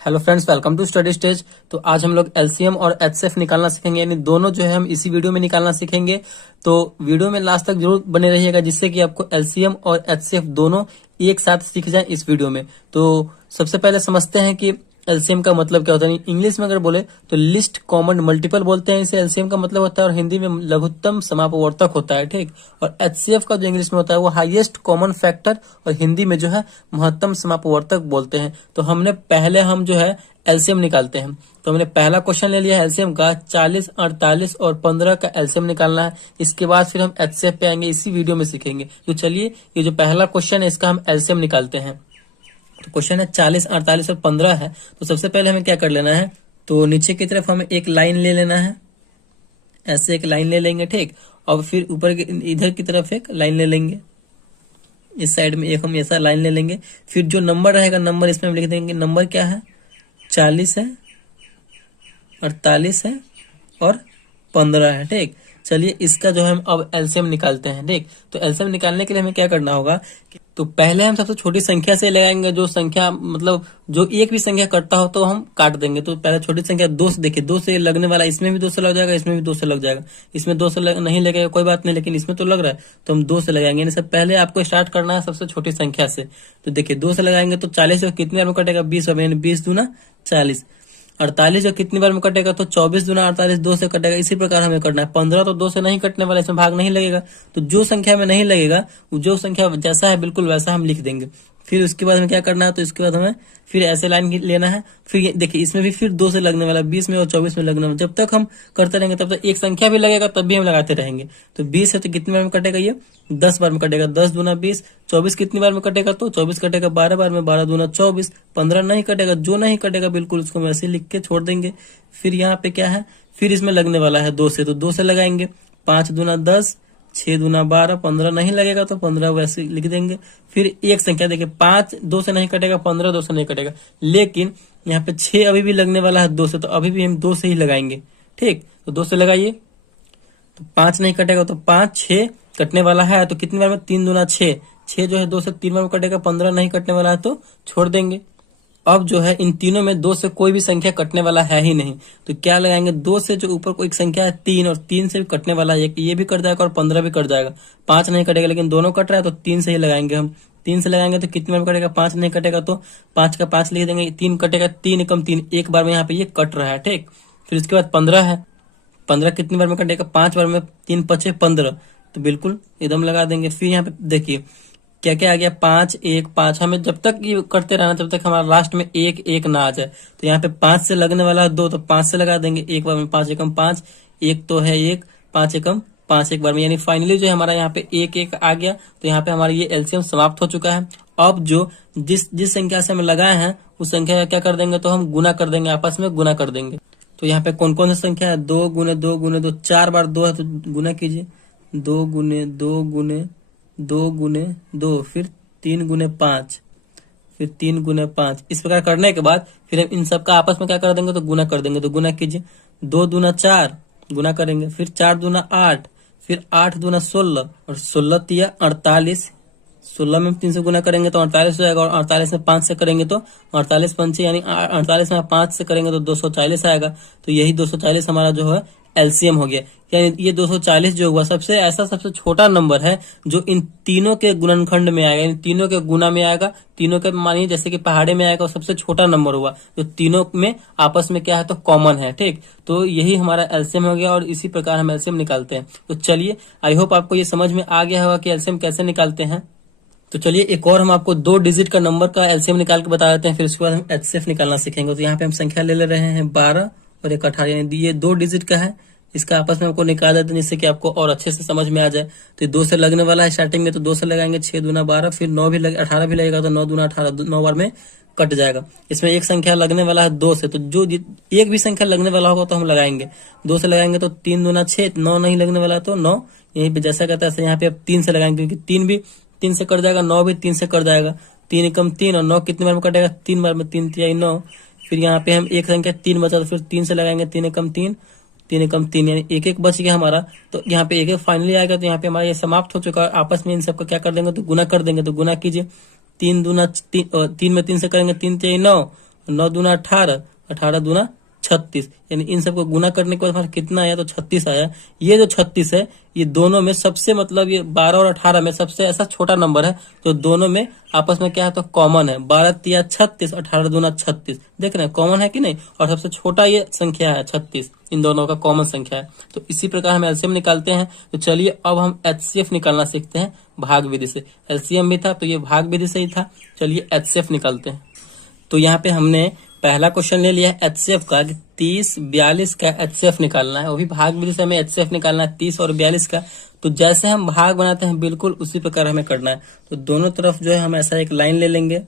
Hello friends, welcome to study stage. तो आज हम लोग एलसीएम और एचसीएफ निकालना सीखेंगे, यानी दोनों जो है हम इसी वीडियो में निकालना सीखेंगे। तो वीडियो में लास्ट तक जरूर बने रहिएगा, जिससे कि आपको एलसीएम और एचसीएफ दोनों एक साथ सीख जाए इस वीडियो में। तो सबसे पहले समझते हैं कि एलसीएम का मतलब क्या होता है। इंग्लिश में अगर बोले तो लिस्ट कॉमन मल्टीपल बोलते हैं इसे, एलसीएम का मतलब होता है, और हिंदी में लघुत्तम समापवर्तक होता है, ठीक। और एचसीएफ का जो इंग्लिश में होता है वो हाईएस्ट कॉमन फैक्टर, और हिंदी में जो है महत्तम समापवर्तक बोलते हैं। तो हम जो है एलसीएम निकालते हैं। तो हमने पहला क्वेश्चन ले लिया है एलसीएम का, 40, 48 और 15 का एलसीएम निकालना है। इसके बाद फिर हम एचसीएफ पे आएंगे, इसी वीडियो में सीखेंगे। तो चलिए, ये जो पहला क्वेश्चन है इसका हम एलसीएम निकालते हैं। तो क्वेश्चन है 40, 48 और 15 है। तो सबसे पहले हमें क्या कर लेना है, तो नीचे की तरफ हमें एक लाइन ले लेना है, ऐसे एक लाइन ले लेंगे, ठीक। और फिर ऊपर इधर की तरफ एक लाइन ले लेंगे, इस साइड में एक हम ऐसा लाइन ले लेंगे। फिर जो नंबर रहेगा, नंबर इसमें हम लिख देंगे। नंबर क्या है, 40 है, 48 है और 15 है, ठीक। चलिए, इसका जो है हम अब एलसीएम निकालते हैं, ठीक। तो एलसीएम निकालने के लिए हमें क्या करना होगा, तो पहले हम सबसे छोटी संख्या से लगाएंगे। जो संख्या मतलब जो एक भी संख्या कटता हो तो हम काट देंगे। तो पहले छोटी संख्या 2 से, देखिए 2 से लगने वाला, इसमें भी 2 से लग जाएगा, इसमें भी 2 से लग जाएगा। इसमें 2 से नहीं लगेगा कोई बात नहीं, लेकिन इसमें तो लग रहा है तो हम 2 से लगाएंगे। यानी सब पहले आपको स्टार्ट करना है सबसे छोटी संख्या से। तो देखिए 2 से लगाएंगे तो 40 से कितनी बार में कटेगा, 20 बार, यानी 20 दूना 40। 48 जो कितनी बार में कटेगा, तो 24 दूना 48, 2 से कटेगा। इसी प्रकार हमें करना है। 15 तो 2 से नहीं कटने वाला, इसमें भाग नहीं लगेगा। तो जो संख्या में नहीं लगेगा, जो संख्या जैसा है बिल्कुल वैसा हम लिख देंगे। फिर उसके बाद हमें क्या करना है, तो इसके बाद हमें फिर ऐसे लाइन लेना है। फिर देखिए इसमें भी फिर 2 से लगने वाला, 20 में और 24 में लगने वाला। जब तक हम करते रहेंगे तब तक एक संख्या भी लगेगा, तब भी हम लगाते रहेंगे। तो 20 है तो कितनी बार में कटेगा, ये 10 बार में कटेगा। 10 दूना 20। 24 कितनी बार में कटेगा, तो 24 कटेगा 12 बार में, 12 दूना 24। 15 नहीं कटेगा, जो नहीं कटेगा बिल्कुल उसको हम ऐसे लिख के छोड़ देंगे। फिर यहाँ पे क्या है, फिर इसमें लगने वाला है 2 से, तो 2 से लगाएंगे। 5 दूना 10, 6 दूना 12, 15 नहीं लगेगा तो 15 वैसे लिख देंगे। फिर एक संख्या देखिए, 5 2 से नहीं कटेगा, 15 2 से नहीं कटेगा, लेकिन यहाँ पे 6 अभी भी लगने वाला है 2 से, तो अभी भी हम 2 से ही लगाएंगे, ठीक। तो 2 से लगाइए, तो 5 नहीं कटेगा, तो 5, 6 कटने वाला है तो कितनी बार में, 3 दूना 6। 6 जो है 2 से 3 बार में कटेगा। 15 नहीं कटने वाला है तो छोड़ देंगे। अब जो है इन तीनों में 2 से कोई भी संख्या कटने वाला है ही नहीं, तो क्या लगाएंगे, 2 से जो ऊपर को एक संख्या है 3, और 3 से भी कटने वाला है एक, ये भी कट जाएगा और 15 भी कट जाएगा। 5 नहीं कटेगा, लेकिन दोनों कट रहा है तो 3 से ही लगाएंगे हम। 3 से लगाएंगे तो कितनी बार में कटेगा, 5 नहीं कटेगा तो 5 का 5 लिख देंगे। 3 कटेगा, 3 एकम 3, एक बार में यहाँ पे ये कट रहा है, ठीक। फिर इसके बाद 15 है। 15 कितनी बार में कटेगा, 5 बार में, 3 5 15, तो बिल्कुल एकदम लगा देंगे। फिर यहाँ पे देखिए क्या क्या आ गया, 5 1 5। हमें जब तक ये करते रहना जब तक हमारा लास्ट में 1 1 ना आ जाए। तो यहाँ पे 5 से लगने वाला है 2, तो 5 से लगा देंगे एक बार में। 5 एकम 5, 1 तो है 1, 5 एकम 5 एक बार में, यानी फाइनली जो है हमारा यहाँ पे 1 1 आ गया। तो यहाँ पे हमारा ये एलसीएम समाप्त हो चुका है। अब जो जिस संख्या से हम लगाए हैं उस संख्या का क्या कर देंगे, तो हम गुना कर देंगे, आपस में गुना कर देंगे। तो यहाँ पे कौन कौन सी संख्या है, 2 गुने 2 गुने 2, 4 बार 2 है तो गुना कीजिए। 2 गुने 2 गुने 2 गुने 2, फिर 3 गुने 5, फिर 3 गुने 5। इस प्रकार करने के बाद फिर हम इन सब का आपस में क्या कर देंगे, तो गुना कर देंगे। तो गुना कीजिए, 2 दूना 4 गुना करेंगे, फिर 4 दूना 8, फिर 8 दूना 16 और 16 तिया 48। 16 में 3 से गुना करेंगे तो 48 हो जाएगा, और 48 में 5 से करेंगे तो 48 पंचे, यानी 48 में 5 से करेंगे तो 240 आएगा। तो यही 240 हमारा जो है एलसीएम हो गया। यानी ये 240 जो हुआ सबसे छोटा नंबर है जो इन तीनों के गुणनखंड में आएगा, इन तीनों के गुना में आएगा। तीनों के मानिए जैसे कि पहाड़े में आएगा, सबसे छोटा नंबर हुआ जो तीनों में आपस में क्या है, तो कॉमन है, ठीक। तो यही हमारा एलसीएम हो गया, और इसी प्रकार हम एलसीएम निकालते हैं। तो चलिए, आई होप आपको ये समझ में आ गया होगा कि एलसीएम कैसे निकालते हैं। तो चलिए एक और हम आपको 2 डिजिट का नंबर का एलसीएम निकाल के बता देते हैं, फिर उसके बाद हम एचसीएफ निकालना सीखेंगे। तो यहाँ पे हम संख्या ले रहे हैं 12 और एक 18, यानी ये 2 डिजिट का है। इसका आपस में आपको निकाल देते हैं, जिससे कि आपको और अच्छे से समझ में आ जाए। तो 2 से लगने वाला है स्टार्टिंग में, तो 2 से लगाएंगे, 6 दूना 12, फिर 9 भी 18 भी लगेगा तो 9 दूना 18, 9 बार में कट जाएगा। इसमें एक संख्या लगने वाला है 2 से, तो जो एक भी संख्या लगने वाला होगा तो हम लगाएंगे। 2 से लगाएंगे तो 3 दूना 6, 9 नहीं लगने वाला तो 9, यहीं पे जैसा कहता है यहाँ पे अब 3 से लगाएंगे, क्योंकि 3 भी 3 से कट जाएगा, 9 भी 3 से कट जाएगा। 3 एकम 3, और 9 कितने बार में कटेगा, 3 बार में, 3 तिहाई 9। फिर यहाँ पे हम एक संख्या 3 बचा, तो फिर 3 से लगाएंगे, 3 एकम 3, 3 एकम 3, यानी एक एक बच गया हमारा। तो यहाँ पे एक एक फाइनली आएगा, तो यहाँ पे हमारा ये समाप्त हो चुका है। आपस में इन सबका क्या कर देंगे, तो गुना कर देंगे। तो गुना कीजिए, 3 दूना 3 में 3 से करेंगे, 3 तिहाई 9, 9 दूना 18, 18 दूना 36, यानी इन सबको गुना करने के बाद हमारा कितना आया, तो 36 आया। ये जो 36 है ये दोनों में सबसे मतलब ये 12 और 18 में सबसे ऐसा छोटा नंबर है जो दोनों में आपस में क्या है, तो कॉमन है। 12 तिया 36, 18 दूना 36, देख रहे हैं कॉमन है कि नहीं। और सबसे छोटा ये संख्या है 36, इन दोनों का कॉमन संख्या है। तो इसी प्रकार हम एलसीएम निकालते हैं। तो चलिए अब हम एचसीएफ निकालना सीखते हैं भाग विधि से। एलसीएम भी था तो ये भाग विधि से ही था। चलिए एचसीएफ निकालते हैं। तो यहाँ पे हमने पहला क्वेश्चन ले लिया है एचसीएफ का, 30 42 का एचसीएफ निकालना है। वो भी भाग विधि से हमें एचसीएफ निकालना है 30 और 42 का। तो जैसे हम भाग बनाते हैं बिल्कुल उसी प्रकार हमें करना है। तो दोनों तरफ जो है हम ऐसा एक लाइन ले लेंगे,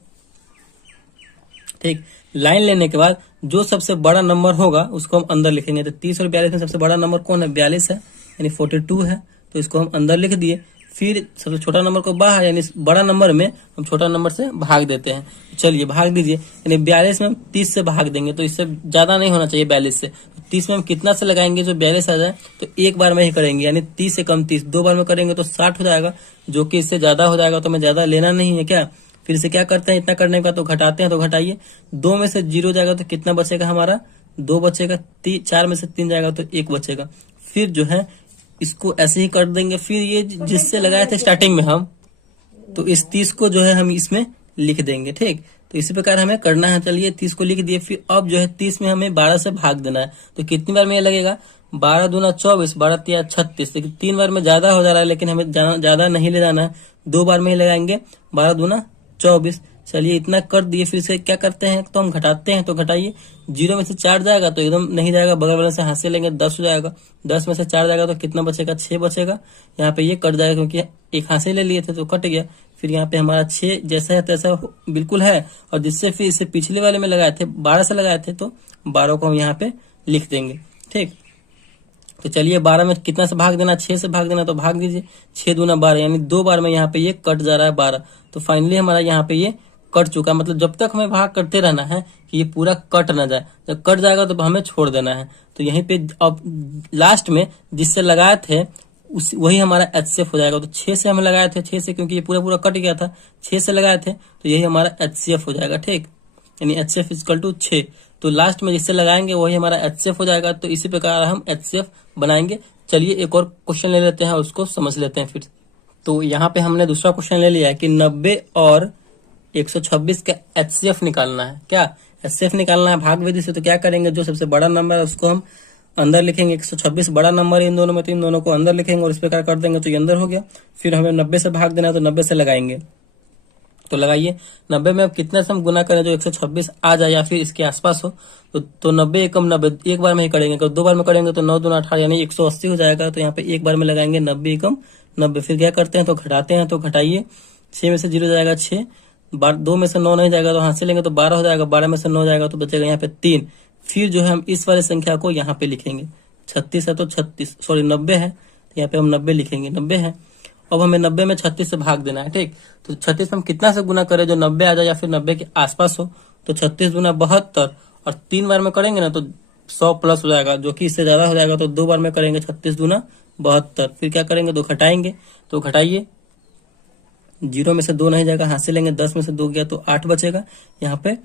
ठीक। लाइन लेने के बाद जो सबसे बड़ा नंबर होगा उसको हम अंदर लिखेंगे। तो 30 और 42 में सबसे बड़ा नंबर कौन है, 42 है, यानी 42 है। तो इसको हम अंदर लिख दिए। फिर सबसे छोटा नंबर को बाहर, यानी बड़ा नंबर में हम छोटा नंबर से भाग देते हैं। चलिए भाग दीजिए, यानी 42 में हम 30 से भाग देंगे, तो इससे ज्यादा नहीं होना चाहिए 42 से। तो 30 में हम कितना से लगाएंगे जो 42 आ जाए, तो एक बार में ही करेंगे, यानी 30 से कम 30, 2 बार में करेंगे तो 60 हो जाएगा, जो कि इससे ज्यादा हो जाएगा। तो हमें ज्यादा लेना नहीं है क्या। फिर से क्या करते हैं, इतना करने का तो घटाते हैं, तो घटाइए, 2 में से 0 जाएगा तो कितना बचेगा हमारा, 2 बचेगा। 4 में से 3 जाएगा तो 1 बचेगा। फिर जो है इसको ऐसे ही कर देंगे। फिर ये जिससे लगाए थे स्टार्टिंग में हम, तो इस 30 को जो है हम इसमें लिख देंगे, ठीक। तो इसी प्रकार हमें करना है। चलिए 30 को लिख दिए। फिर अब जो है 30 में हमें 12 से भाग देना है। तो कितनी बार में ये लगेगा, 12 दूना 24, 12 तिया 36। लेकिन 3 बार में ज्यादा हो जा रहा है, लेकिन हमें ज्यादा नहीं ले जाना है, 2 बार में ही लगाएंगे, 12 दूना 24। चलिए इतना कर दिए। फिर से क्या करते हैं, तो हम घटाते हैं। तो घटाइए, 0 में से 4 जाएगा तो एकदम नहीं जाएगा, बगल वाले से हाथ से लेंगे, 10 हो जाएगा। 10 में से 4 जाएगा तो कितना बचेगा, 6 बचेगा। यहाँ पे ये कट जाएगा क्योंकि एक हाथ से ले लिए थे तो कट गया। फिर यहाँ पे हमारा 6 जैसा है तैसा बिल्कुल है। और जिससे फिर इसे पिछले वाले में लगाए थे 12 से लगाए थे, तो 12 को हम यहाँ पे लिख देंगे, ठीक। तो चलिए 12 में कितना से भाग देना, 6 से भाग देना, तो भाग दीजिए। 6 दूना 12, यानी 2 बार में यहाँ पे ये कट जा रहा है 12। तो फाइनली हमारा यहाँ पे ये कट चुका। मतलब जब तक हमें भाग करते रहना है कि ये पूरा कट ना जाए। जब कट जाएगा तो हमें छोड़ देना है। तो यहीं पे अब लास्ट में जिससे लगाए थे वही हमारा एचसीएफ हो जाएगा। तो 6 से हम लगाए थे, 6 से, क्योंकि ये पूरा कट गया था, 6 से लगाए थे, तो यही हमारा एचसीएफ हो जाएगा, ठीक। यानी एचसीएफ इक्वल टू 6। तो लास्ट में जिससे लगाएंगे वही हमारा एचसीएफ हो जाएगा। तो इसी प्रकार हम एचसीएफ बनाएंगे। चलिए एक और क्वेश्चन ले लेते हैं और उसको समझ लेते हैं फिर। तो यहाँ पे हमने दूसरा क्वेश्चन ले लिया है कि 90 और 126 का एचसीएफ निकालना है। क्या एचसीएफ निकालना है भाग विधि से। तो क्या करेंगे, जो सबसे बड़ा नंबर है उसको हम अंदर लिखेंगे। 126 बड़ा नंबर है इन दोनों में, तो इन दोनों को अंदर लिखेंगे और इस प्रकार कर देंगे तो ये अंदर हो गया। फिर हमें 90 से भाग देना है, तो 90 से लगाएंगे। तो लगाइए, 90 में अब कितने से हम गुना करें जो 126 आ जाए या फिर इसके आसपास हो। तो 90 एकम 90 एक बार में ही करेंगे। अगर 2 बार में करेंगे तो 9 दूना 18, यानी 180 हो जाएगा। तो यहाँ पे एक बार में लगाएंगे 90 एकम 90। फिर क्या करते हैं, तो घटाते हैं। तो घटाइए, 6 में से 0 जाएगा 6, 2 में से 9 नहीं जाएगा तो हाथ से लेंगे तो 12 हो जाएगा। 12 में से 9 जाएगा तो बचेगा यहाँ पे 3। फिर जो है हम इस वाले संख्या को यहाँ पे लिखेंगे। 36 है तो 36, सॉरी 90 है, तो यहाँ पे हम 90 लिखेंगे। 90 है, अब हमें 90 में 36 से भाग देना है, ठीक। तो 36 में हम कितना से गुना करें जो 90 आ जाए या फिर 90 के आसपास हो। तो 36 दूना 72, और 3 बार में करेंगे ना तो 100 प्लस हो जाएगा, जो कि इससे ज्यादा हो जाएगा। तो 2 बार में करेंगे 36 दूना 72। फिर क्या करेंगे, तो घटाएंगे। तो घटाइए, 0 में से 2 नहीं जाएगा, हाथ से लेंगे, 10 में से 2 गया तो 8 बचेगा। यहाँ पे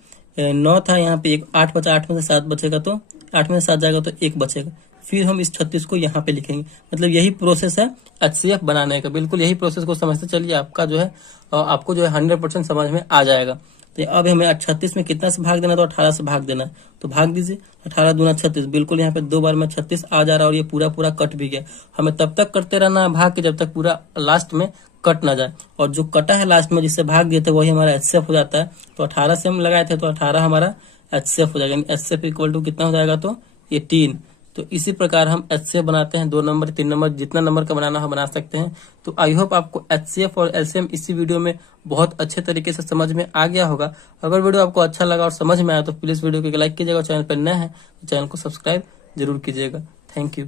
9 था, यहाँ पे 8 बचा, 8 में से 7 बचेगा, तो 8 में से 7 जाएगा तो 1 बचेगा। फिर हम इस 36 को यहाँ पे लिखेंगे। मतलब यही प्रोसेस है एचसीएफ बनाने का। बिल्कुल यही प्रोसेस को समझते चलिए, आपका जो है आपको जो है 100% समझ में आ जाएगा। तो अब हमें 36 में कितना से भाग देना, तो 18 से भाग देना। तो भाग दीजिए, 18 दूना 36, बिल्कुल यहाँ पे 2 बार में 36 आ जा रहा है और ये पूरा कट भी गया। हमें तब तक करते रहना है भाग के जब तक पूरा लास्ट में कट ना जाए। और जो कटा है लास्ट में जिससे भाग दिए थे वही हमारा एचसीएफ हो जाता है। तो 18 से हम लगाए थे तो 18 हमारा एचसीएफ हो जाएगा। एचसीएफ इक्वल टू कितना हो जाएगा, तो 18। तो इसी प्रकार हम एचसीएफ बनाते हैं। 2 नंबर 3 नंबर जितना नंबर का बनाना हो बना सकते हैं। तो आई होप आपको एचसीएफ और एलसीएम इसी वीडियो में बहुत अच्छे तरीके से समझ में आ गया होगा। अगर वीडियो आपको अच्छा लगा और समझ में आया तो प्लीज वीडियो को लाइक कीजिएगा। चैनल पर नए हैं तो चैनल को सब्सक्राइब जरूर कीजिएगा। Thank you.